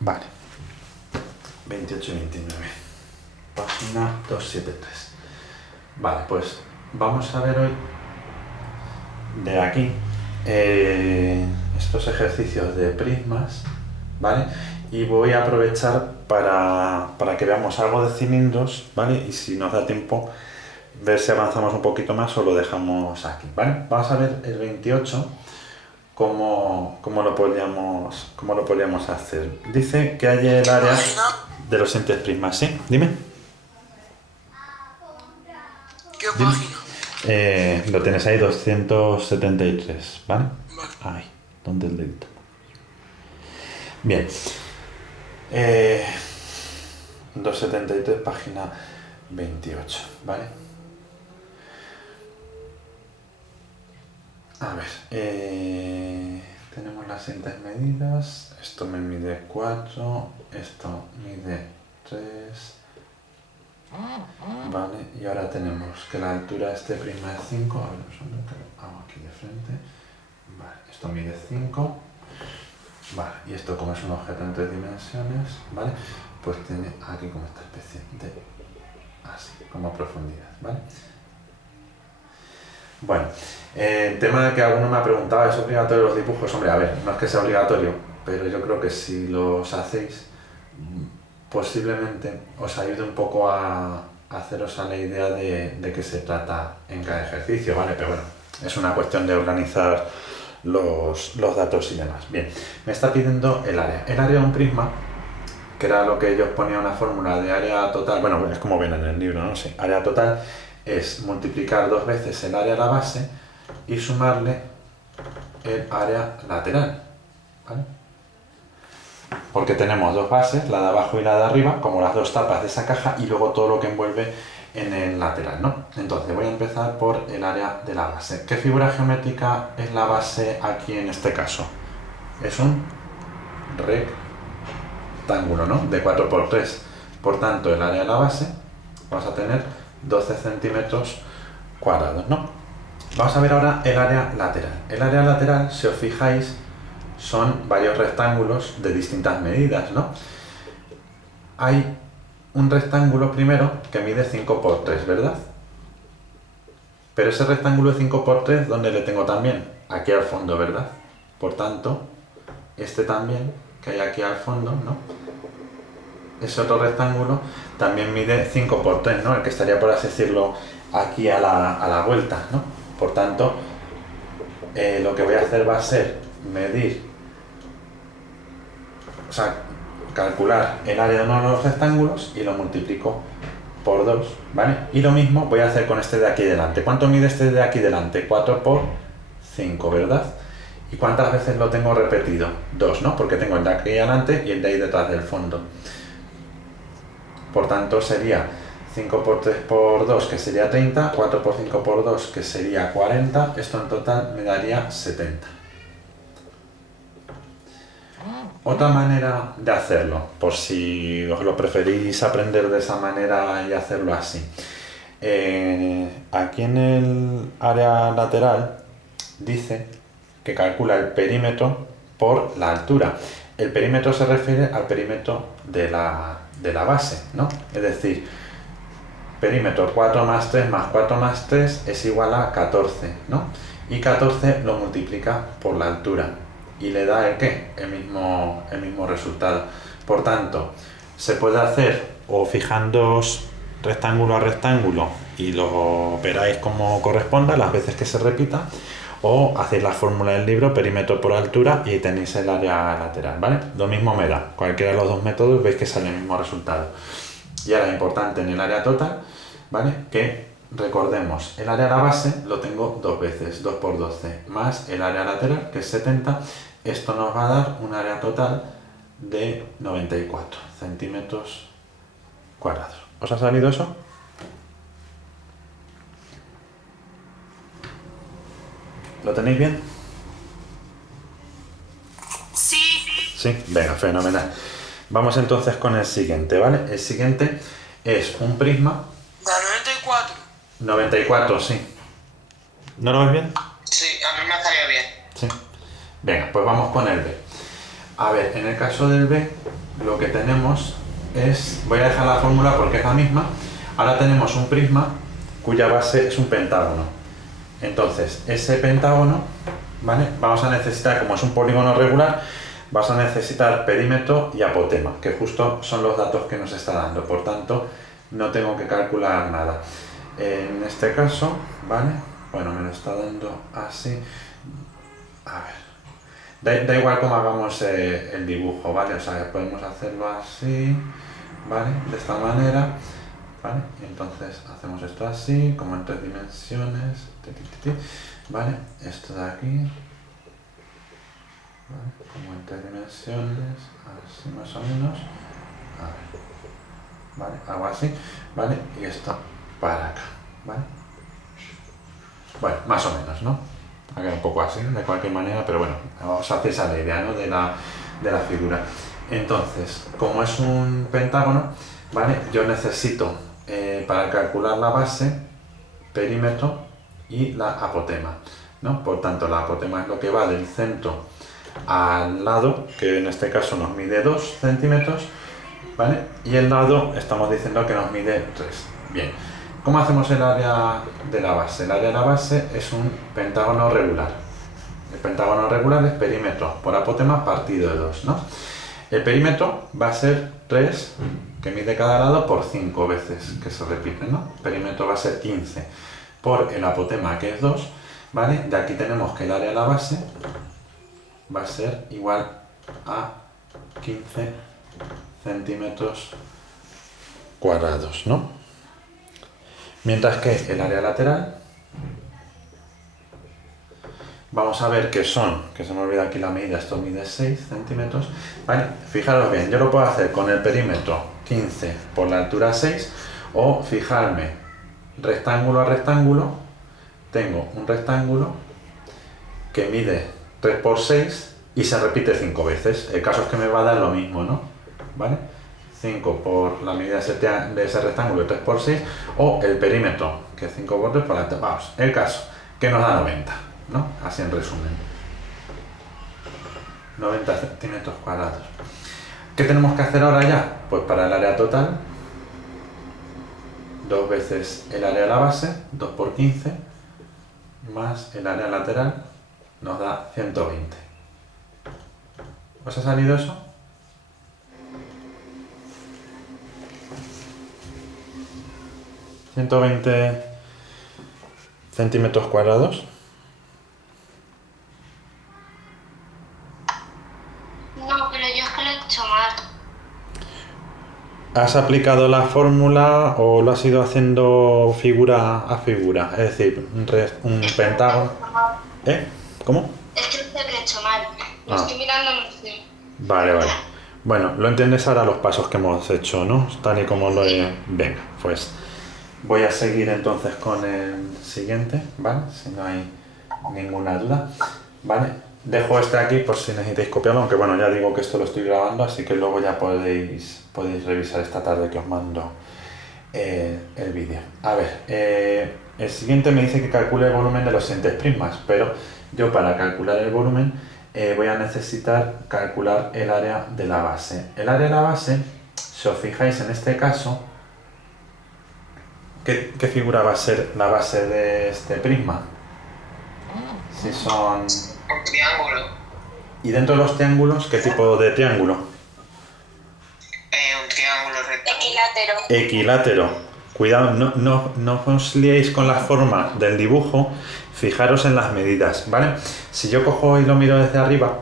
Vale. 28 y 29. Página 273. Vale, pues vamos a ver hoy de aquí estos ejercicios de prismas, ¿vale? Y voy a aprovechar para que veamos algo de cilindros, ¿vale? Y si nos da tiempo, ver si avanzamos un poquito más o lo dejamos aquí, ¿vale? Vamos a ver el 28, cómo lo podríamos hacer. Dice que hay el área de los siguientes prismas, ¿sí? Dime. ¿Qué página? Lo tienes ahí, 273, ¿vale? Vale. Ahí, ¿dónde el dedito? Bien. 273, página 28, ¿vale? A ver, tenemos las siguientes medidas. Esto me mide 4, esto mide 3, vale, y ahora tenemos que la altura de este prisma es 5. A ver, un segundo que lo hago aquí de frente. Vale, esto mide 5. Vale, y esto como es un objeto en 3 dimensiones, ¿vale? Pues tiene aquí como esta especie de así, como profundidad, ¿vale? Bueno, el tema de que alguno me ha preguntado, ¿es obligatorio los dibujos? Hombre, a ver, no es que sea obligatorio, pero yo creo que si los hacéis, posiblemente os ayude un poco a haceros a la idea de qué se trata en cada ejercicio, ¿vale? Pero bueno, es una cuestión de organizar los datos y demás. Bien, me está pidiendo el área. El área de un prisma, que era lo que yo os ponía una fórmula de área total, bueno, es como ven en el libro, ¿no? Sí, área total es multiplicar 2 veces el área a la base y sumarle el área lateral, ¿vale? Porque tenemos dos bases, la de abajo y la de arriba, como las dos tapas de esa caja, y luego todo lo que envuelve en el lateral, ¿no? Entonces voy a empezar por el área de la base. ¿Qué figura geométrica es la base aquí en este caso? Es un rectángulo, ¿no? De 4 por 3. Por tanto, el área de la base vamos a tener 12 centímetros cuadrados, ¿no? Vamos a ver ahora el área lateral. El área lateral, si os fijáis, son varios rectángulos de distintas medidas, ¿no? Hay un rectángulo primero que mide 5 por 3, ¿verdad? Pero ese rectángulo de 5 por 3, ¿dónde le tengo también? Aquí al fondo, ¿verdad? Por tanto, este también, que hay aquí al fondo, ¿no? Ese otro rectángulo también mide 5 por 3, ¿no? El que estaría, por así decirlo, aquí a la vuelta, ¿no? Por tanto, lo que voy a hacer va a ser medir, o sea, calcular el área de uno de los rectángulos y lo multiplico por 2, ¿vale? Y lo mismo voy a hacer con este de aquí delante. ¿Cuánto mide este de aquí delante? 4 por 5, ¿verdad? ¿Y cuántas veces lo tengo repetido? 2, ¿no? Porque tengo el de aquí adelante y el de ahí detrás del fondo. Por tanto, sería 5 por 3 por 2, que sería 30, 4 por 5 por 2, que sería 40, esto en total me daría 70. Otra manera de hacerlo, por si os lo preferís aprender de esa manera y hacerlo así. Aquí en el área lateral dice que calcula el perímetro por la altura. El perímetro se refiere al perímetro de la base, ¿no? Es decir, perímetro 4 más 3 más 4 más 3 es igual a 14, ¿no? Y 14 lo multiplica por la altura y le da el ¿qué? El mismo resultado. Por tanto, se puede hacer o fijándoos rectángulo a rectángulo y lo veráis como corresponda las veces que se repita, o hacéis la fórmula del libro, perímetro por altura, y tenéis el área lateral, ¿vale? Lo mismo me da, cualquiera de los dos métodos veis que sale el mismo resultado. Y ahora importante en el área total, ¿vale? Que recordemos, el área de la base lo tengo 2 veces, 2 por 12, más el área lateral, que es 70, esto nos va a dar un área total de 94 centímetros cuadrados. ¿Os ha salido eso? ¿Lo tenéis bien? Sí. Sí, venga, fenomenal. Vamos entonces con el siguiente, ¿vale? El siguiente es un prisma. ¿La 94? 94, sí. ¿No lo ves bien? Sí, a mí me ha salido bien. Sí. Venga, pues vamos con el B. A ver, en el caso del B, lo que tenemos es, voy a dejar la fórmula porque es la misma, ahora tenemos un prisma cuya base es un pentágono. Entonces, ese pentágono, ¿vale? Vamos a necesitar, como es un polígono regular, vas a necesitar perímetro y apotema, que justo son los datos que nos está dando, por tanto, no tengo que calcular nada. En este caso, ¿vale? Bueno, me lo está dando así. A ver, da igual cómo hagamos el dibujo, ¿vale? O sea, podemos hacerlo así, ¿vale? De esta manera, ¿vale? Y entonces hacemos esto así, como en 3 dimensiones, ¿vale? Esto de aquí, ¿vale? Como en 3 dimensiones, así más o menos, a ver, ¿vale? Algo así, ¿vale? Y esto para acá, ¿vale? Bueno, más o menos, ¿no? Ha quedado un poco así, de cualquier manera, pero bueno, os hacéis a la idea, ¿no? de la figura. Entonces, como es un pentágono, ¿vale? Yo necesito, para calcular la base, perímetro y la apotema, ¿no? Por tanto, la apotema es lo que va del centro al lado, que en este caso nos mide 2 centímetros, ¿vale? Y el lado estamos diciendo que nos mide 3. Bien. ¿Cómo hacemos el área de la base? El área de la base es un pentágono regular. El pentágono regular es perímetro por apotema partido de 2, ¿no? El perímetro va a ser 3, que mide cada lado, por 5 veces que se repite, ¿no? El perímetro va a ser 15 por el apotema, que es 2, ¿vale? De aquí tenemos que el área de la base va a ser igual a 15 centímetros cuadrados, ¿no? Mientras que el área lateral, vamos a ver que son, que se me olvida aquí la medida, esto mide 6 centímetros, ¿vale? Fijaros bien, yo lo puedo hacer con el perímetro 15 por la altura 6, o fijarme rectángulo a rectángulo, tengo un rectángulo que mide 3 por 6 y se repite 5 veces, el caso es que me va a dar lo mismo, ¿no? ¿Vale? 5 por la medida de ese rectángulo, 3 por 6, o el perímetro, que es 5 por 3 por la altura. Vamos, el caso, que nos da 90, ¿no? Así en resumen. 90 centímetros cuadrados. ¿Qué tenemos que hacer ahora ya? Pues para el área total, 2 veces el área de la base, 2 por 15, más el área lateral, nos da 120. ¿Os ha salido eso? ¿120 centímetros cuadrados? No, pero yo es que lo he hecho mal. ¿Has aplicado la fórmula o lo has ido haciendo figura a figura? Es decir, un pentágono. ¿Eh? ¿Cómo? Es que lo he hecho mal. Lo Ah. estoy mirando, no sé. Vale, vale. Bueno, lo entiendes ahora los pasos que hemos hecho, ¿no? Tal y como lo he... Venga, pues voy a seguir entonces con el siguiente, ¿vale? Si no hay ninguna duda, ¿vale? Dejo este aquí por si necesitáis copiarlo, aunque bueno, ya digo que esto lo estoy grabando, así que luego ya podéis revisar esta tarde que os mando el vídeo. A ver, el siguiente me dice que calcule el volumen de los siguientes prismas, pero yo para calcular el volumen voy a necesitar calcular el área de la base. El área de la base, si os fijáis en este caso, ¿qué figura va a ser la base de este prisma? Si son... Un triángulo. ¿Y dentro de los triángulos, qué tipo de triángulo? Un triángulo recto. Equilátero. Equilátero. Cuidado, no os liéis con la forma del dibujo, fijaros en las medidas, ¿vale? Si yo cojo y lo miro desde arriba,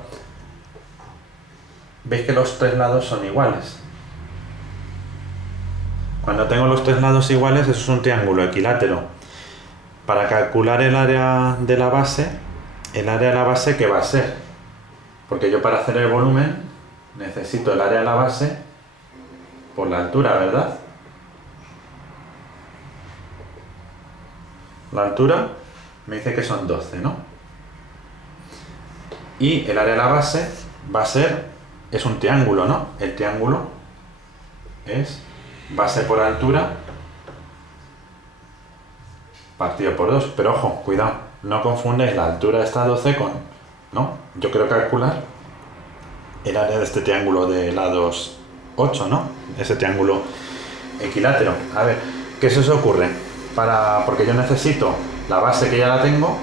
veis que los 3 lados son iguales. Cuando tengo los 3 lados iguales, eso es un triángulo equilátero. Para calcular el área de la base, ¿qué va a ser? Porque yo para hacer el volumen necesito el área de la base por la altura, ¿verdad? La altura me dice que son 12, ¿no? Y el área de la base va a ser, es un triángulo, ¿no? El triángulo es base por altura partido por 2. Pero ojo, cuidado, no confundáis la altura de esta 12 con... ¿no? Yo quiero calcular el área de este triángulo de lados 8, ¿no? Ese triángulo equilátero. A ver, ¿qué se os ocurre? Porque yo necesito la base que ya la tengo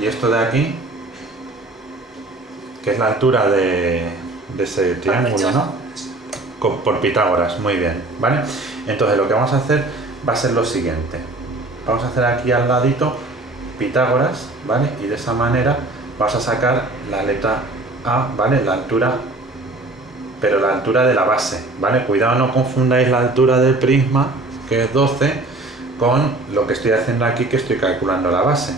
y esto de aquí, que es la altura de ese triángulo, ¿no? Por Pitágoras, muy bien, ¿vale? Entonces lo que vamos a hacer va a ser lo siguiente. Vamos a hacer aquí al ladito Pitágoras, ¿vale? Y de esa manera vas a sacar la letra A, ¿vale? La altura, pero la altura de la base, ¿vale? Cuidado, no confundáis la altura del prisma, que es 12, con lo que estoy haciendo aquí, que estoy calculando la base.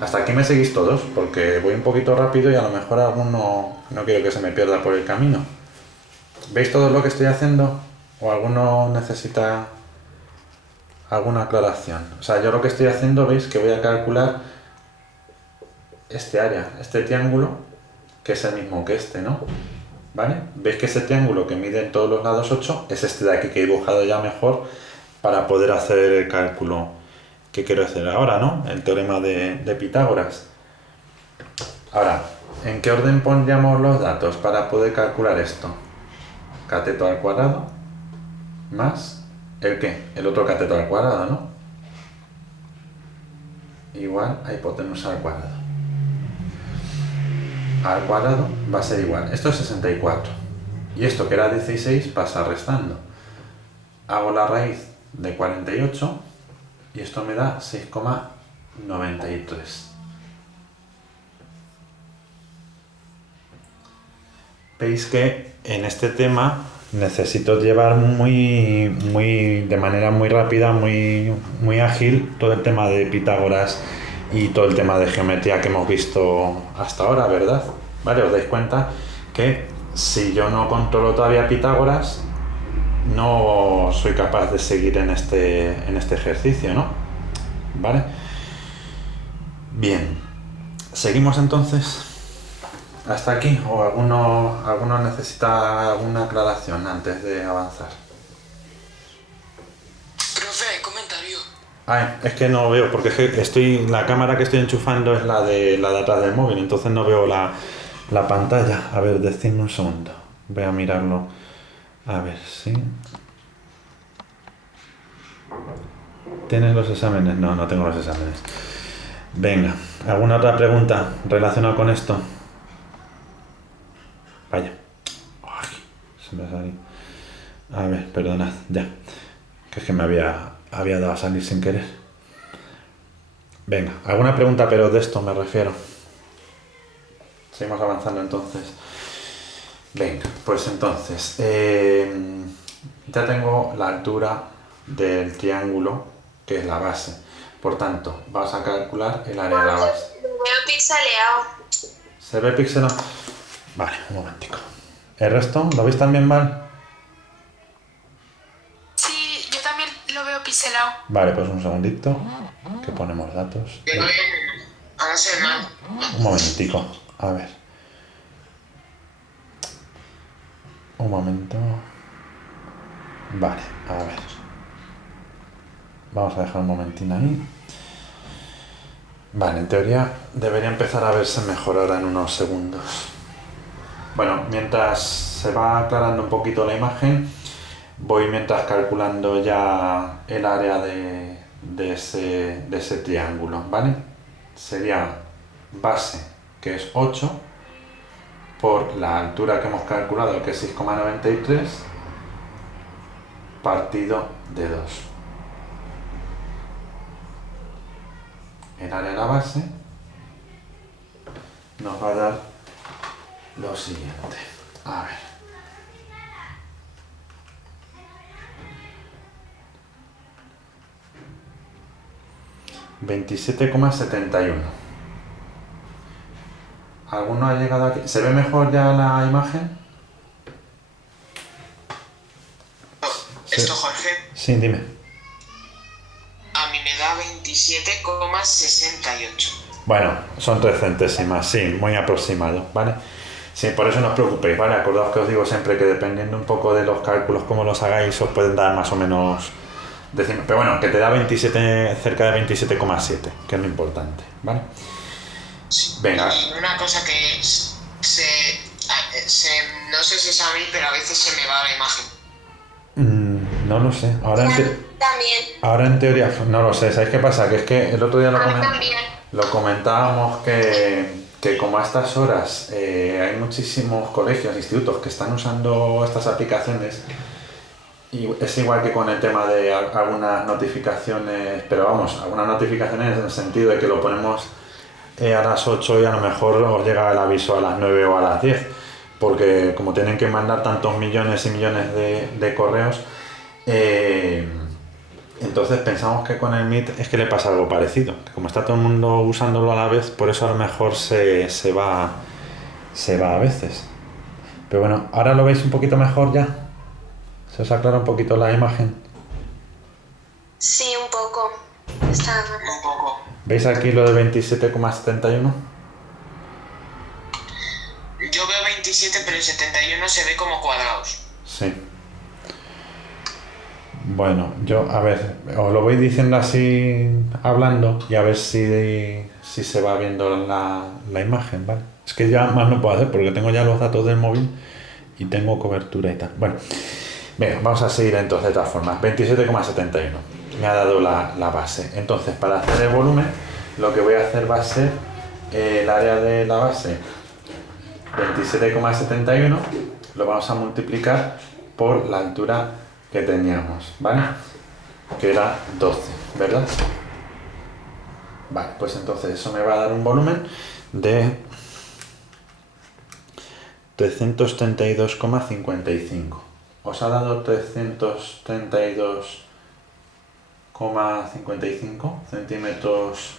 Hasta aquí me seguís todos, porque voy un poquito rápido y a lo mejor alguno no quiero que se me pierda por el camino. ¿Veis todo lo que estoy haciendo? ¿O alguno necesita alguna aclaración? O sea, yo lo que estoy haciendo, veis que voy a calcular este área, este triángulo, que es el mismo que este, ¿no? ¿Vale? ¿Veis que ese triángulo que mide en todos los lados 8 es este de aquí que he dibujado ya mejor para poder hacer el cálculo que quiero hacer ahora, ¿no? El teorema de Pitágoras. Ahora, ¿en qué orden pondríamos los datos para poder calcular esto? Cateto al cuadrado más ¿el qué? El otro cateto al cuadrado, ¿no? Igual a hipotenusa al cuadrado. Al cuadrado va a ser igual. Esto es 64. Y esto que era 16 pasa restando. Hago la raíz de 48 y esto me da 6,93. Veis que en este tema necesito llevar de manera muy rápida, muy ágil todo el tema de Pitágoras y todo el tema de geometría que hemos visto hasta ahora, ¿verdad? Vale, os dais cuenta que si yo no controlo todavía Pitágoras, no soy capaz de seguir en este ejercicio, ¿no? ¿Vale? Bien, seguimos entonces. ¿Hasta aquí? ¿O alguno necesita alguna aclaración antes de avanzar? Profe, comentario. Ay, es que no veo, porque es que la cámara que estoy enchufando es la de atrás del móvil, entonces no veo la pantalla. A ver, decidme un segundo. Voy a mirarlo. A ver, sí. ¿Tienes los exámenes? No, no tengo los exámenes. Venga, ¿alguna otra pregunta relacionada con esto? Vaya. Ay, se me ha salido. A ver, perdonad, ya. Que es que me había dado a salir sin querer. Venga, ¿alguna pregunta? Pero de esto me refiero. Seguimos avanzando entonces. Venga, pues entonces. Ya tengo la altura del triángulo, que es la base. Por tanto, vas a calcular el área de la base. Lo veo pixeleado. ¿Se ve pixelado? Vale, un momentico. ¿El resto? ¿Lo veis también mal? Sí, yo también lo veo pixelado. Vale, pues un segundito, que ponemos datos. Yo lo veo. Ahora se ve mal. Un momentico, a ver. Un momento. Vale, a ver. Vamos a dejar un momentín ahí. Vale, en teoría debería empezar a verse mejor ahora en unos segundos. Bueno, mientras se va aclarando un poquito la imagen, voy mientras calculando ya el área de ese triángulo, ¿vale? Sería base, que es 8, por la altura que hemos calculado, que es 6,93, partido de 2. El área de la base nos va a dar lo siguiente. A ver. $27,71. ¿Alguno ha llegado aquí? ¿Se ve mejor ya la imagen? Esto, Jorge, Sí, dime. a mí me da 27,68. Bueno, son 3 centésimas, sí, muy aproximado, ¿vale? Sí, por eso no os preocupéis, ¿vale? Acordaos que os digo siempre que dependiendo un poco de los cálculos, como los hagáis, os pueden dar más o menos décimas. Pero bueno, que te da 27, cerca de 27,7, que es lo importante, ¿vale? Sí. Venga. Y una cosa que no sé si es a mí, pero a veces se me va la imagen. No lo sé. También. Ahora en teoría, no lo sé. ¿Sabéis qué pasa? Que es que el otro día También. lo comentábamos que como a estas horas hay muchísimos colegios, institutos que están usando estas aplicaciones y es igual que con el tema de algunas notificaciones, pero vamos, algunas notificaciones en el sentido de que lo ponemos a las 8 y a lo mejor os llega el aviso a las 9 o a las 10 porque como tienen que mandar tantos millones y millones de correos, entonces pensamos que con el Meet es que le pasa algo parecido. Como está todo el mundo usándolo a la vez, por eso a lo mejor se va a veces. Pero bueno, ahora lo veis un poquito mejor ya. ¿Se os aclara un poquito la imagen? Sí, un poco. Está un poco. ¿Veis aquí lo de 27,71? Yo veo 27, pero el 71 se ve como cuadrados. Sí. Bueno, yo, a ver, os lo voy diciendo así, hablando, y a ver si se va viendo la imagen, ¿vale? Es que ya más no puedo hacer porque tengo ya los datos del móvil y tengo cobertura y tal. Bueno, venga, vamos a seguir entonces de todas formas. 27,71. Me ha dado la base. Entonces, para hacer el volumen, lo que voy a hacer va a ser el área de la base 27,71 lo vamos a multiplicar por la altura que teníamos, ¿vale? Que era 12, ¿verdad? Vale, pues entonces eso me va a dar un volumen de 332,55. ¿Os ha dado 332,55 centímetros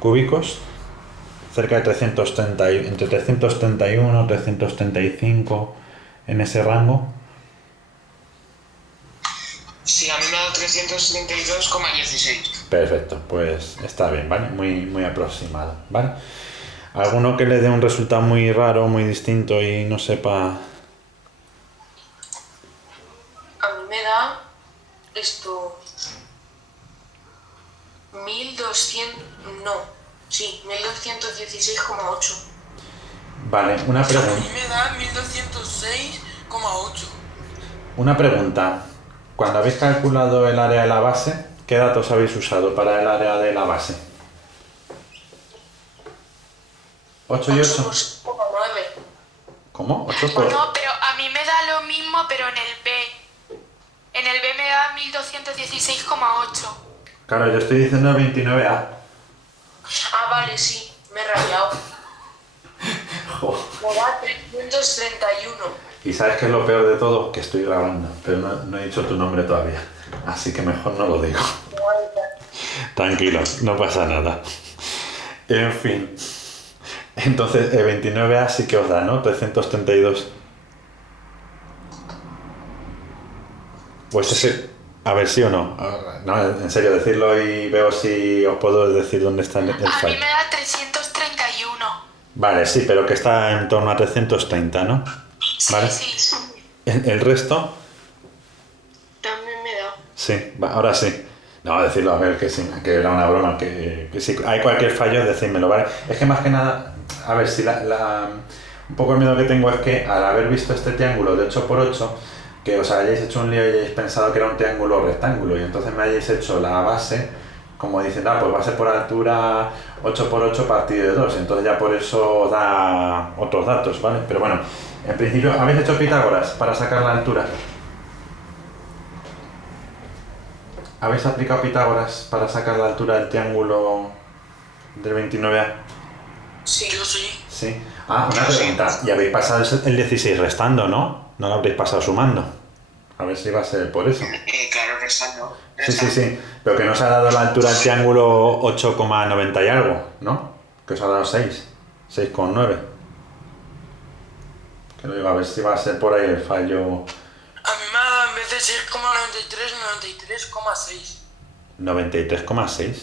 cúbicos? Cerca de 330, entre 331 y 335 en ese rango. Sí, a mí me ha dado 332,16. Perfecto, pues está bien, ¿vale? Muy aproximado, ¿vale? ¿Alguno que le dé un resultado muy raro, muy distinto y no sepa? A mí me da esto 1200, no, sí, 1216,8. Vale, una A pregunta. mí me da 1206,8. Una pregunta. Cuando habéis calculado el área de la base, ¿qué datos habéis usado para el área de la base? 8 y 8. 8,9. ¿Cómo? 8 por... No, pero a mí me da lo mismo, pero en el B. En el B me da 1216,8. Claro, yo estoy diciendo el 29A. Ah, vale, sí, me he rayado. Jo. Me da 331. ¿Y sabes qué es lo peor de todo? Que estoy grabando, pero no he dicho tu nombre todavía. Así que mejor no lo digo. Tranquilo, no pasa nada. En fin. Entonces, el 29A sí que os da, ¿no? 332. Pues ese... A ver, ¿sí o no? No, en serio, decirlo y veo si os puedo decir dónde está el A mí fallo. me da 331. Vale, sí, pero que está en torno a 330, ¿no? Sí, Vale. sí. ¿El resto? También me da. Sí, ahora sí. No, decirlo, a ver, que sí, que era una broma, que si hay cualquier fallo, decídmelo, ¿vale? Es que más que nada, a ver, si un poco el miedo que tengo es que al haber visto este triángulo de 8×8, que os hayáis hecho un lío y hayáis pensado que era un triángulo o rectángulo, y entonces me hayáis hecho la base, como dicen, pues base por altura 8×8 partido de 2, entonces ya por eso da otros datos, ¿vale? Pero bueno, en principio, ¿habéis hecho Pitágoras para sacar la altura? ¿Habéis aplicado Pitágoras para sacar la altura del triángulo del 29A? Sí, yo sí. Sí. Ah, una pregunta. Y habéis pasado el 16 restando, ¿no? No lo habréis pasado sumando. A ver si va a ser por eso. Claro, restando. Sí. Pero que no os ha dado la altura del triángulo 8,90 y algo, ¿no? Que os ha dado 6. 6,9. Que lo digo, a ver si va a ser por ahí el fallo. A mí me ha dado en vez de 6,93, 93,6. 93,6.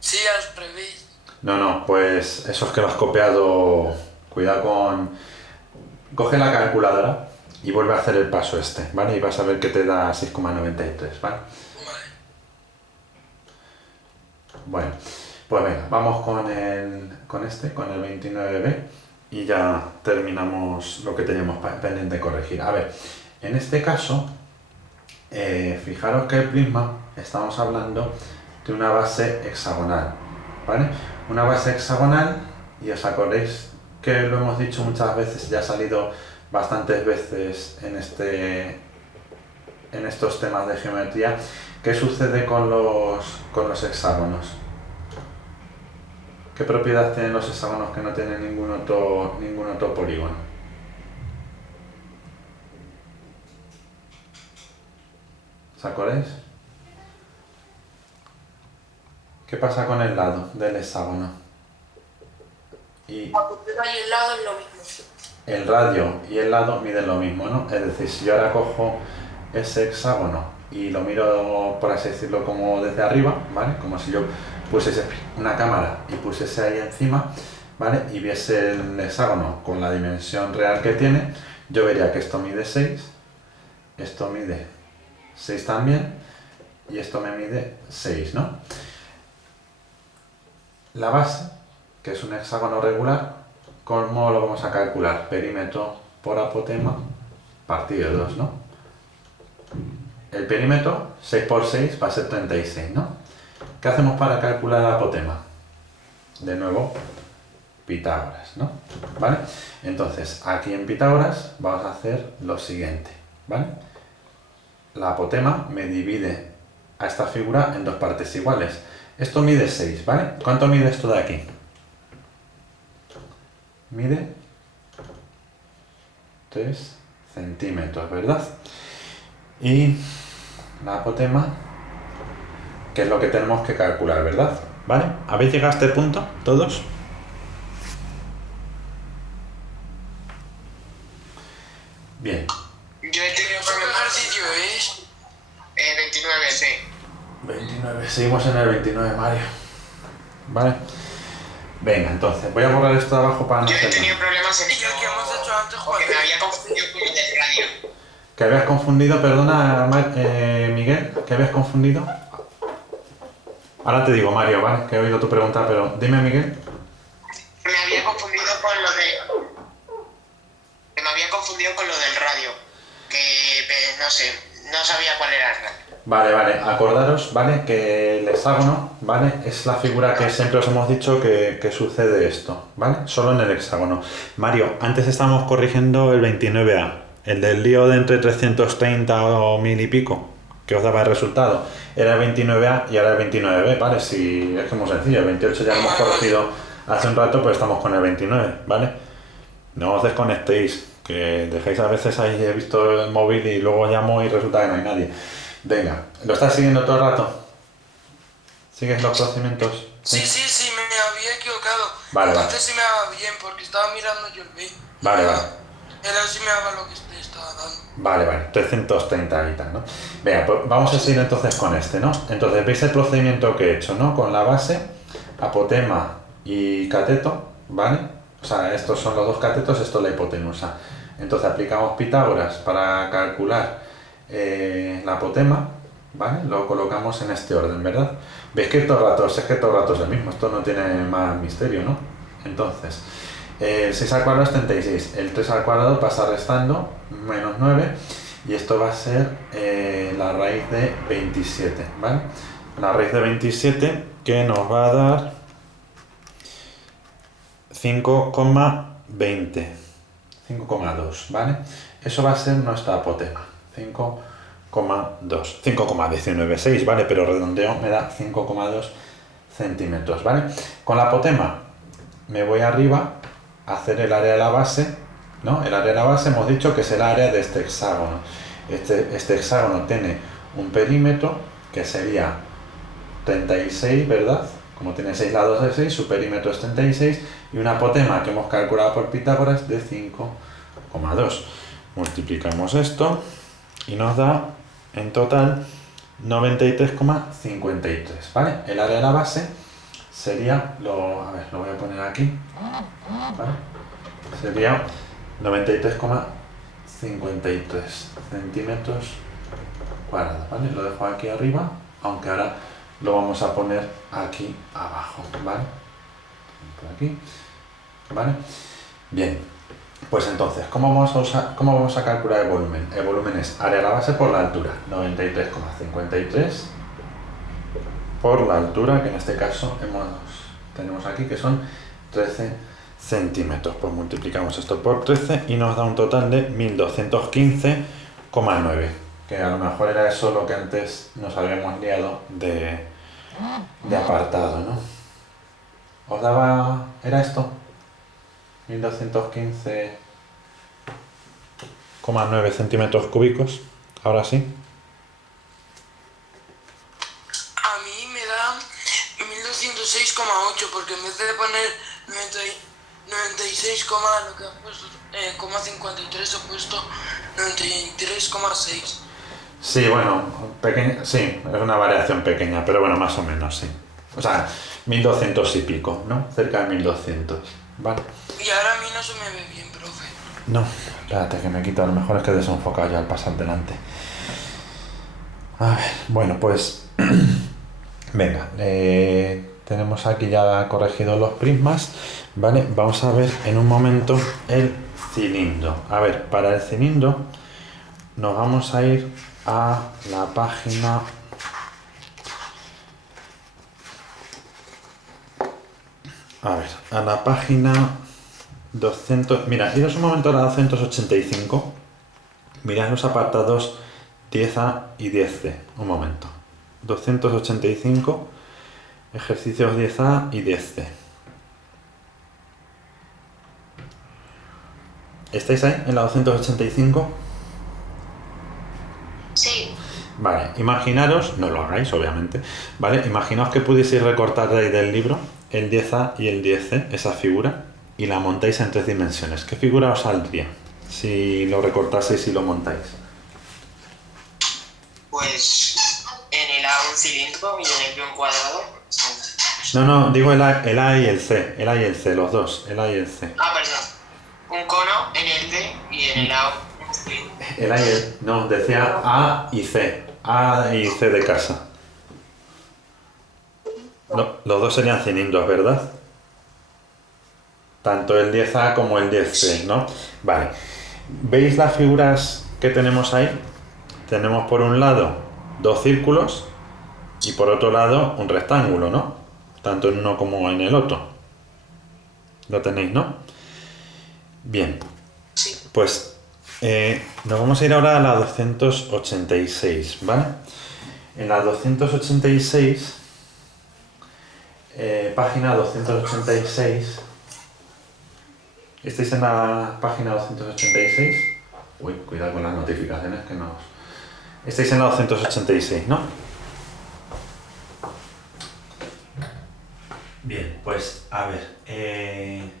Sí, al revés. No, pues eso es que lo has copiado. Cuidado con... Coge la calculadora y vuelve a hacer el paso este, ¿vale? Y vas a ver que te da 6,93, ¿vale? Vale. Bueno, Pues venga, vamos con el 29b, y ya terminamos lo que teníamos pendiente de corregir. A ver, en este caso, fijaros que el prisma, estamos hablando de una base hexagonal, ¿vale? Una base hexagonal, y os acordáis que lo hemos dicho muchas veces, ya ha salido bastantes veces en estos temas de geometría. ¿Qué sucede con los hexágonos? ¿Qué propiedad tienen los hexágonos que no tienen ningún otro polígono? ¿Os acordáis? ¿Qué pasa con el lado del hexágono? Y La puntera y el lado es lo mismo. el radio y el lado miden lo mismo, ¿no? Es decir, si yo ahora cojo ese hexágono y lo miro, por así decirlo, como desde arriba, ¿vale? Como si yo pusiese una cámara y pusiese ahí encima, ¿vale? Y viese el hexágono con la dimensión real que tiene, yo vería que esto mide 6, esto mide 6 también, y esto me mide 6, ¿no? La base, que es un hexágono regular, ¿cómo lo vamos a calcular? Perímetro por apotema partido de 2, ¿no? El perímetro, 6 por 6, va a ser 36, ¿no? ¿Qué hacemos para calcular el apotema? De nuevo, Pitágoras, ¿no? ¿Vale? Entonces, aquí en Pitágoras vamos a hacer lo siguiente, ¿vale? La apotema me divide a esta figura en dos partes iguales. Esto mide 6, ¿vale? ¿Cuánto mide esto de aquí? Mide 3 centímetros, ¿verdad? Y la apotema, que es lo que tenemos que calcular, ¿verdad? ¿Vale? ¿Habéis llegado a este punto, todos? Bien. Yo he tenido ¿Qué problemas. ejercicio es? 29, sí. 29, seguimos en el 29, Mario. ¿Vale? Venga, entonces, voy a borrar esto de abajo para no Yo he hacerlo. tenido problemas en ¿Y el que hemos hecho antes, Juan? porque me había confundido con el del radio. ¿Que habías confundido? Perdona, Miguel, ¿que habías confundido? Ahora te digo, Mario, ¿vale? Que he oído tu pregunta, pero dime, Miguel. Me había confundido con lo de... Me había confundido con lo del radio. No sé, no sabía cuál era el radio. Vale, acordaros, ¿vale? Que el hexágono, ¿vale? Es la figura que siempre os hemos dicho que sucede esto, ¿vale? Solo en el hexágono. Mario, antes estábamos corrigiendo el 29A, el del lío de entre 330 o 1000 y pico, que os daba el resultado. Era el 29A y ahora el 29B, ¿vale? Si es que es muy sencillo, el 28 ya lo hemos corregido hace un rato, pues estamos con el 29, ¿vale? No os desconectéis, que dejéis a veces ahí, he visto el móvil y luego llamo y resulta que no hay nadie. Venga, ¿lo estás siguiendo todo el rato? ¿Sigues los procedimientos? Sí, me había equivocado. Vale, Entonces sí me daba bien, porque estaba mirando yo el B. Vale. Era si me daba lo que te estaba dando. Vale, 330 y tal, ¿no? Venga, pues vamos a seguir entonces con este, ¿no? Entonces, ¿veis el procedimiento que he hecho, no? Con la base, apotema y cateto, ¿vale? O sea, estos son los dos catetos, esto es la hipotenusa. Entonces, aplicamos Pitágoras para calcular la apotema, ¿vale? Lo colocamos en este orden, ¿verdad? ¿Veis que todo el rato, es el mismo? Esto no tiene más misterio, ¿no? Entonces, el 6 al cuadrado es 36, el 3 al cuadrado pasa restando, menos 9, y esto va a ser la raíz de 27, ¿vale? La raíz de 27 que nos va a dar 5,20, 5,2, ¿vale? Eso va a ser nuestra apotema, 5,2, 5,196, ¿vale? Pero redondeo me da 5,2 centímetros, ¿vale? Con la apotema me voy arriba a hacer el área de la base, ¿no? El área de la base hemos dicho que es el área de este hexágono. Este hexágono tiene un perímetro que sería 36, ¿verdad? Como tiene 6 lados de 6, su perímetro es 36, y una apotema que hemos calculado por Pitágoras de 5,2. Multiplicamos esto y nos da en total 93,53, ¿vale? El área de la base sería, lo voy a poner aquí, ¿vale? Sería 93,53 centímetros cuadrados, ¿vale? Lo dejo aquí arriba, aunque ahora lo vamos a poner aquí abajo, ¿vale? Por aquí, ¿vale? Bien, pues entonces, ¿cómo vamos a calcular el volumen? El volumen es área de la base por la altura, 93,53 por la altura, que en este caso tenemos aquí que son 13 centímetros. Pues multiplicamos esto por 13 y nos da un total de 1215,9, que a lo mejor era eso lo que antes nos habíamos liado de apartado, ¿no? ¿Os daba... era esto? 1215,9 centímetros cúbicos. Ahora sí. A mí me da 1206,8 porque en vez de poner 96, lo que has puesto, 53 he puesto 93,6. Sí, bueno, pequeña, sí, es una variación pequeña, pero bueno, más o menos, sí. O sea, 1200 y pico, ¿no? Cerca de 1200, ¿vale? Y ahora a mí no se me ve bien, profe. No, espérate que me quito, a lo mejor es que he desenfocado ya al pasar delante. A ver, bueno, pues... venga, tenemos aquí ya corregidos los prismas, ¿vale? Vamos a ver en un momento el cilindro. A ver, para el cilindro nos vamos a ir a la página... a ver, a la página 200... Mira, iros un momento a la 285. Mirad los apartados 10A y 10C. Un momento. 285, ejercicios 10A y 10C. ¿Estáis ahí en la 285? Sí. Vale, imaginaros, no lo hagáis obviamente, ¿vale? Imaginaos que pudieseis recortar de ahí del libro el 10A y el 10C, esa figura, y la montáis en 3 dimensiones. ¿Qué figura os saldría si lo recortaseis y lo montáis? Pues en el A un cilindro y en el B un cuadrado. No, digo el A y el C, el A y el C, los dos, el A y el C. Ah, perdón. Un cono en el D y en el A un cilindro. El A y el... no, decía A y C, A y C de casa. No, los dos serían cilindros, ¿verdad? Tanto el 10A como el 10C, ¿no? Vale. ¿Veis las figuras que tenemos ahí? Tenemos por un lado 2 círculos y por otro lado un rectángulo, ¿no? Tanto en uno como en el otro. Lo tenéis, ¿no? Bien. Pues nos vamos a ir ahora a la 286, ¿vale? En la 286, página 286, ¿estáis en la página 286? Uy, cuidado con las notificaciones que nos... Estáis en la 286, ¿no? Bien, pues a ver, en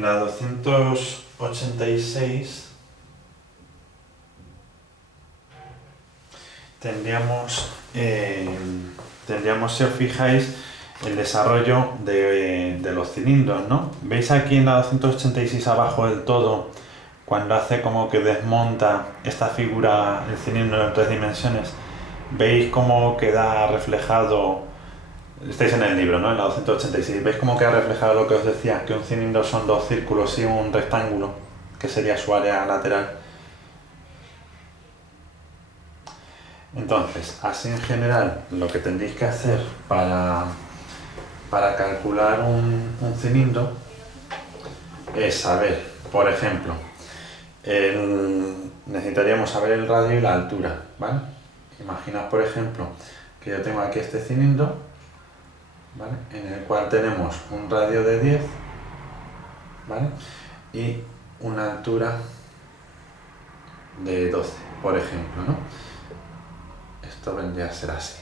la 286 tendríamos, si os fijáis, el desarrollo de los cilindros, ¿no? ¿Veis aquí en la 286 abajo del todo, cuando hace como que desmonta esta figura, el cilindro en 3 dimensiones? ¿Veis cómo queda reflejado? Estáis en el libro, ¿no? En la 286. ¿Veis cómo queda reflejado lo que os decía? Que un cilindro son 2 círculos y un rectángulo, que sería su área lateral. Entonces, así en general, lo que tendréis que hacer para calcular un cilindro es saber, por ejemplo, necesitaríamos saber el radio y la altura, ¿vale? Imaginaos, por ejemplo, que yo tengo aquí este cilindro, ¿vale? En el cual tenemos un radio de 10, ¿vale? Y una altura de 12, por ejemplo, ¿no? Esto vendría a ser así.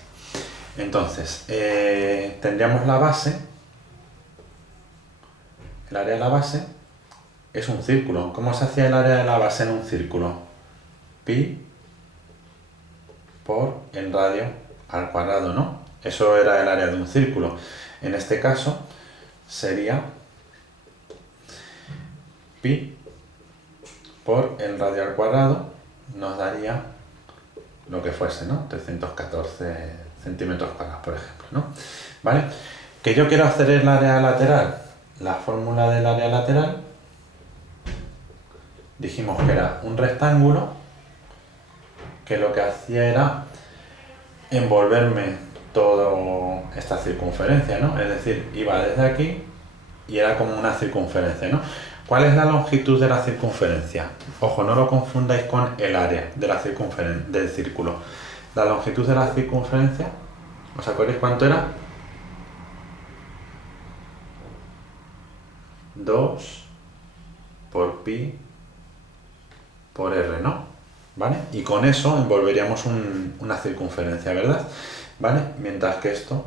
Entonces, tendríamos la base, el área de la base es un círculo. ¿Cómo se hacía el área de la base en un círculo? Pi por el radio al cuadrado, ¿no? Eso era el área de un círculo. En este caso sería pi por el radio al cuadrado, nos daría lo que fuese, ¿no? 314 centímetros cuadrados, por ejemplo, ¿no? ¿Vale? Que yo quiero hacer el área lateral. La fórmula del área lateral, dijimos que era un rectángulo que lo que hacía era envolverme toda esta circunferencia, ¿no? Es decir, iba desde aquí y era como una circunferencia, ¿no? ¿Cuál es la longitud de la circunferencia? Ojo, no lo confundáis con el área de la circunferencia del círculo. La longitud de la circunferencia, ¿os acordáis cuánto era? 2 por pi por r, ¿no? ¿Vale? Y con eso envolveríamos una circunferencia, ¿verdad? ¿Vale? Mientras que esto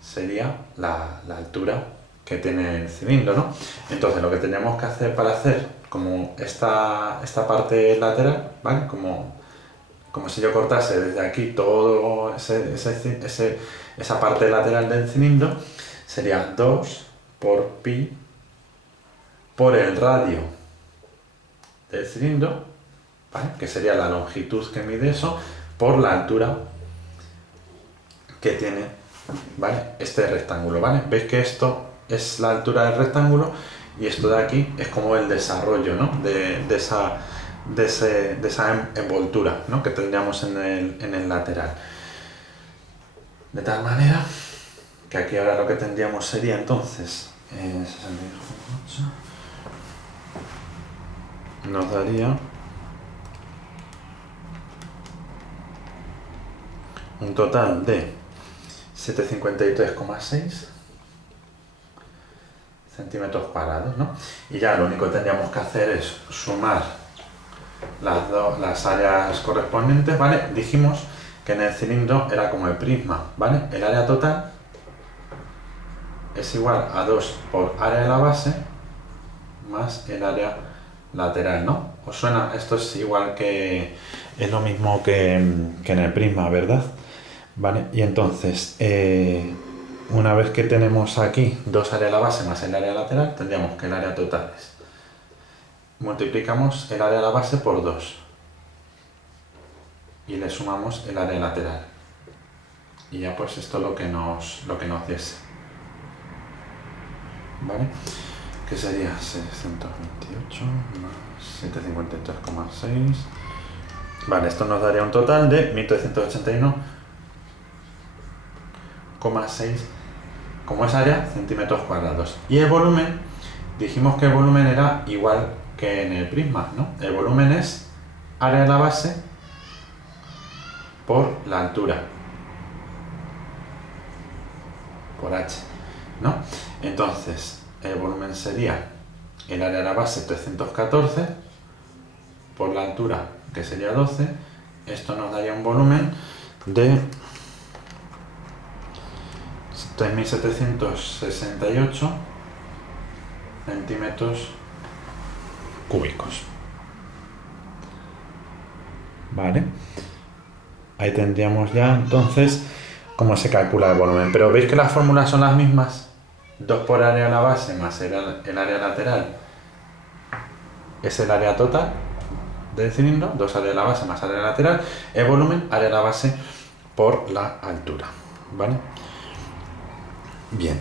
sería la altura que tiene el cilindro, ¿no? Entonces lo que tenemos que hacer para hacer como esta parte lateral, ¿vale? Como si yo cortase desde aquí todo esa parte lateral del cilindro, sería 2 por pi por el radio del cilindro, ¿vale? Que sería la longitud que mide eso, por la altura que tiene, ¿vale? Este rectángulo, ¿vale? Veis que esto es la altura del rectángulo y esto de aquí es como el desarrollo, ¿no? de esa envoltura, ¿no? Que tendríamos en el lateral. De tal manera que aquí ahora lo que tendríamos sería entonces 68, nos daría un total de 753,6 centímetros cuadrados, ¿no? Y ya lo único que tendríamos que hacer es sumar las áreas correspondientes, ¿vale? Dijimos que en el cilindro era como el prisma, ¿vale? El área total es igual a 2 por área de la base más el área lateral, ¿no? ¿Os suena? Esto es igual que... es lo mismo que en el prisma, ¿verdad? ¿Vale? Y entonces, una vez que tenemos aquí 2 áreas de la base más el área lateral, tendríamos que el área total es... multiplicamos el área de la base por 2 y le sumamos el área lateral. Y ya pues esto es lo que nos diese. ¿Vale? Que sería 628 más 753,6. Vale, esto nos daría un total de 1381,6, como es área, centímetros cuadrados. Y el volumen, dijimos que el volumen era igual que en el prisma, ¿no? El volumen es área de la base por la altura, por h, ¿no? Entonces, el volumen sería el área de la base 314 por la altura, que sería 12. Esto nos daría un volumen de 3.768 centímetros cúbicos. Vale, ahí tendríamos ya entonces cómo se calcula el volumen, pero veis que las fórmulas son las mismas. 2 por área de la base más el área lateral es el área total del cilindro, 2 área de la base más área lateral, el volumen, área de la base por la altura, ¿vale? Bien,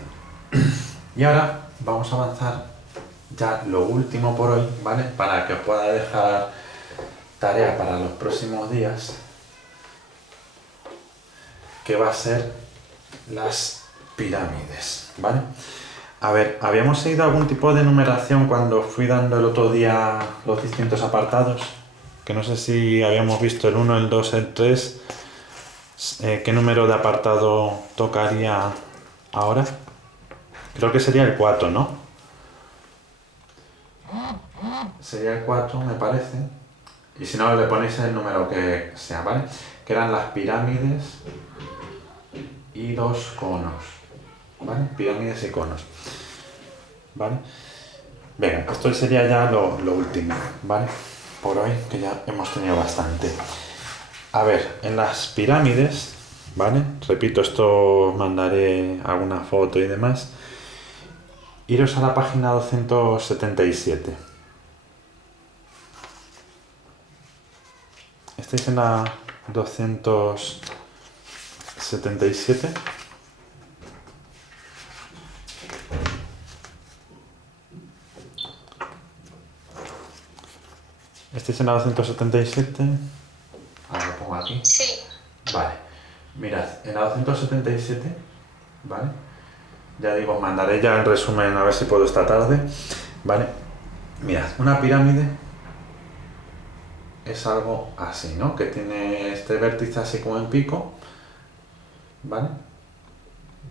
y ahora vamos a avanzar ya lo último por hoy, ¿vale? Para que os pueda dejar tarea para los próximos días, que va a ser las pirámides, ¿vale? A ver, habíamos seguido algún tipo de numeración cuando fui dando el otro día los distintos apartados, que no sé si habíamos visto el 1, el 2, el 3, ¿qué número de apartado tocaría ahora? Creo que sería el 4, ¿no? Sería el 4, me parece. Y si no, le ponéis el número que sea, ¿vale? Que eran las pirámides y los conos, ¿vale? Pirámides y conos, ¿vale? Venga, esto sería ya lo último, ¿vale? Por hoy, que ya hemos tenido bastante. A ver, en las pirámides, ¿vale? Repito, esto os mandaré alguna foto y demás. Iros a la página 277. ¿Estáis en la 277. Este es en la 277. Ahora lo pongo aquí. Sí. Vale. Mirad, en la 277, ¿vale? Ya digo, os mandaré ya el resumen a ver si puedo esta tarde. ¿Vale? Mirad, una pirámide es algo así, ¿no? Que tiene este vértice así como en pico, ¿vale?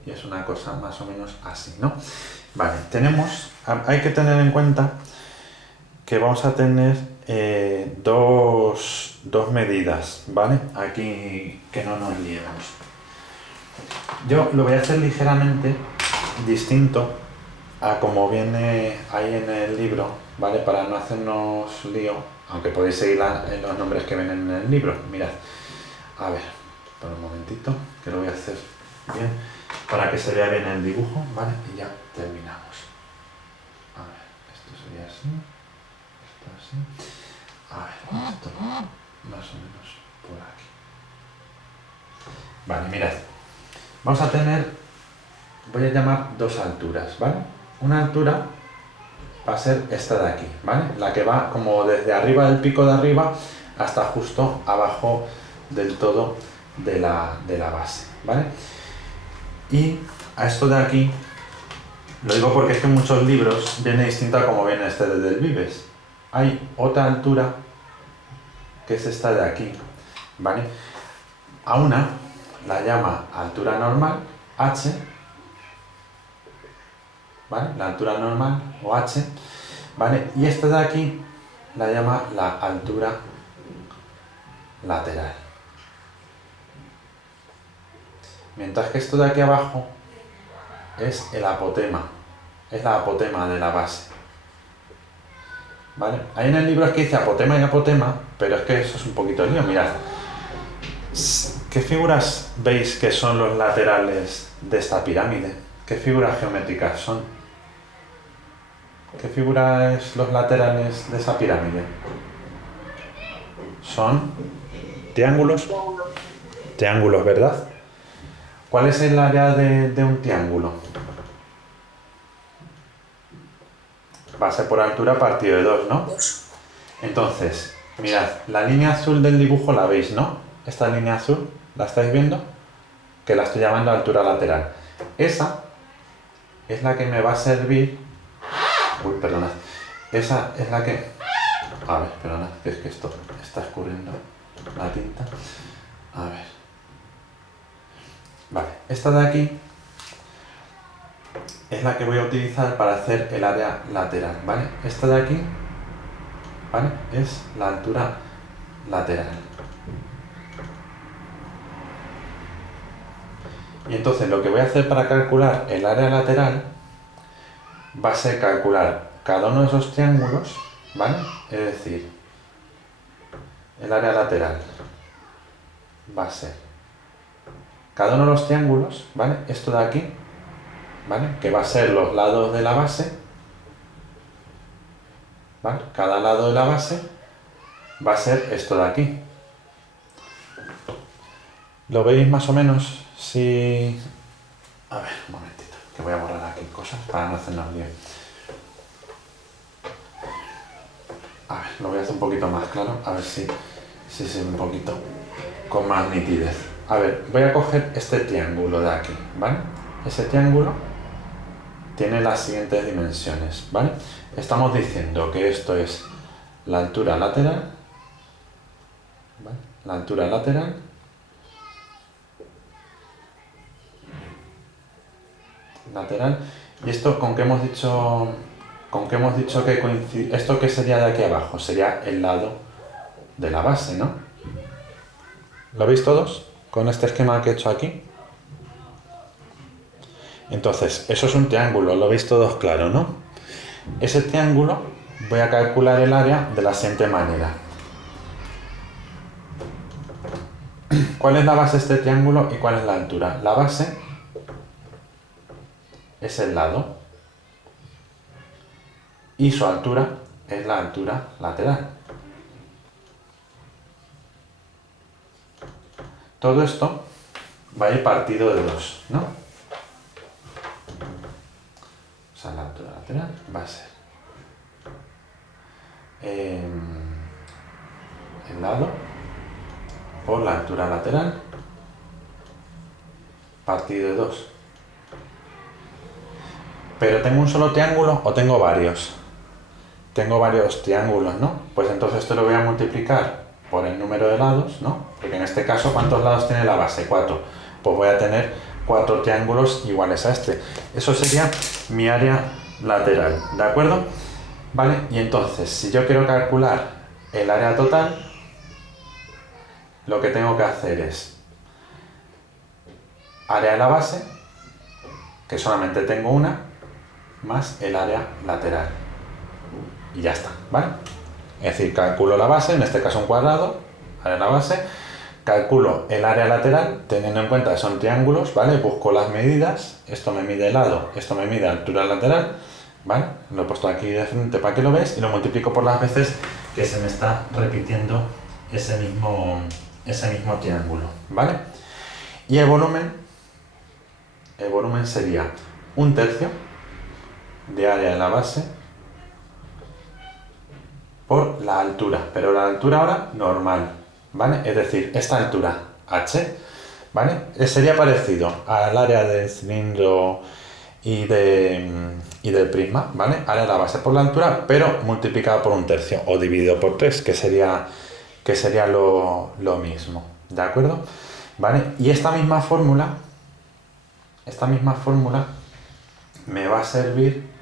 Y es una cosa más o menos así, ¿no? Vale, hay que tener en cuenta que vamos a tener dos medidas, ¿vale? Aquí que no nos liemos. Yo lo voy a hacer ligeramente distinto a como viene ahí en el libro, ¿vale? Para no hacernos lío, aunque podéis seguir en los nombres que vienen en el libro. Mirad, a ver, por un momentito, que lo voy a hacer bien, para que se vea bien el dibujo, ¿vale? Y ya terminamos. A ver, esto sería así, esto así. A ver, esto más o menos por aquí. Vale, mirad. Vamos a tener, voy a llamar dos alturas, ¿vale? Una altura va a ser esta de aquí, ¿vale? La que va como desde arriba del pico de arriba hasta justo abajo del todo de la base, ¿vale? Y a esto de aquí, lo digo porque es que en muchos libros viene distinto a como viene este desde el Vives. Hay otra altura que es esta de aquí, ¿vale? A una la llama altura normal, H, ¿vale? La altura normal o H, ¿vale? Y esta de aquí la llama la altura lateral. Mientras que esto de aquí abajo es el apotema, es la apotema de la base, ¿vale? Ahí en el libro es que dice apotema y apotema, pero es que eso es un poquito lío, mirad. ¿Qué figuras veis que son los laterales de esta pirámide? ¿Qué figuras geométricas son? ¿Qué figuras los laterales de esa pirámide? Son triángulos. Triángulos, ¿verdad? ¿Cuál es el área de un triángulo? Base por altura partido de 2, ¿no? Entonces, mirad, la línea azul del dibujo la veis, ¿no? Esta línea azul, ¿la estáis viendo? Que la estoy llamando altura lateral. Esa es la que me va a servir... Uy, perdonad. Esa es la que... A ver, perdonad, que es que esto está escurriendo la tinta. A ver. Vale, esta de aquí es la que voy a utilizar para hacer el área lateral, ¿vale? Esta de aquí, ¿vale? Es la altura lateral. Y entonces lo que voy a hacer para calcular el área lateral va a ser calcular cada uno de esos triángulos, ¿vale? Es decir, el área lateral va a ser cada uno de los triángulos, ¿vale? Esto de aquí, ¿vale? Que va a ser los lados de la base, ¿vale? Cada lado de la base va a ser esto de aquí. ¿Lo veis más o menos? Si... A ver, un momentito, que voy a borrar aquí cosas para no hacernos lío. A ver, lo voy a hacer un poquito más claro, a ver si se ve un poquito con más nitidez. A ver, voy a coger este triángulo de aquí, ¿vale? Ese triángulo tiene las siguientes dimensiones, ¿vale? Estamos diciendo que esto es la altura lateral, ¿vale? La altura lateral, y esto con qué hemos dicho que coincide, esto que sería de aquí abajo, sería el lado de la base, ¿no? ¿Lo veis todos? Con este esquema que he hecho aquí. Entonces, eso es un triángulo, lo veis todos claro, ¿no? Ese triángulo voy a calcular el área de la siguiente manera. ¿Cuál es la base de este triángulo y cuál es la altura? La base es el lado y su altura es la altura lateral. todo esto va a ir partido de 2, ¿no? O sea, la altura lateral va a ser el lado por la altura lateral partido de 2. Pero ¿tengo un solo triángulo o tengo varios? Tengo varios triángulos, ¿no? Pues entonces esto lo voy a multiplicar por el número de lados, ¿no? Porque en este caso, ¿cuántos lados tiene la base? 4. Pues voy a tener 4 triángulos iguales a este. Eso sería mi área lateral, ¿de acuerdo? Vale, y entonces, si yo quiero calcular el área total, lo que tengo que hacer es área de la base, que solamente tengo una, más el área lateral. Y ya está, ¿vale? Es decir, calculo la base, en este caso un cuadrado, área de la base, calculo el área lateral, teniendo en cuenta que son triángulos, ¿vale? Busco las medidas, esto me mide lado, esto me mide altura lateral, ¿vale? Lo he puesto aquí de frente para que lo veas y lo multiplico por las veces que se me está repitiendo ese mismo triángulo, ¿vale? Y el volumen sería 1/3 de área de la base por la altura, pero la altura ahora normal, ¿vale? Es decir, esta altura h, ¿vale? Sería parecido al área del cilindro y del prisma, ¿vale? Área de la base por la altura, pero multiplicado por 1/3 o dividido por 3, que sería lo mismo, ¿de acuerdo? ¿Vale? Y esta misma fórmula me va a servir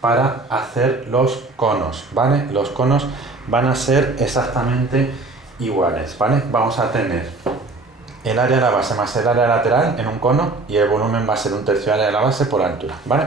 para hacer los conos, ¿vale? Los conos van a ser exactamente iguales, ¿vale? Vamos a tener el área de la base más el área lateral en un cono y el volumen va a ser 1/3 de área de la base por altura, ¿vale?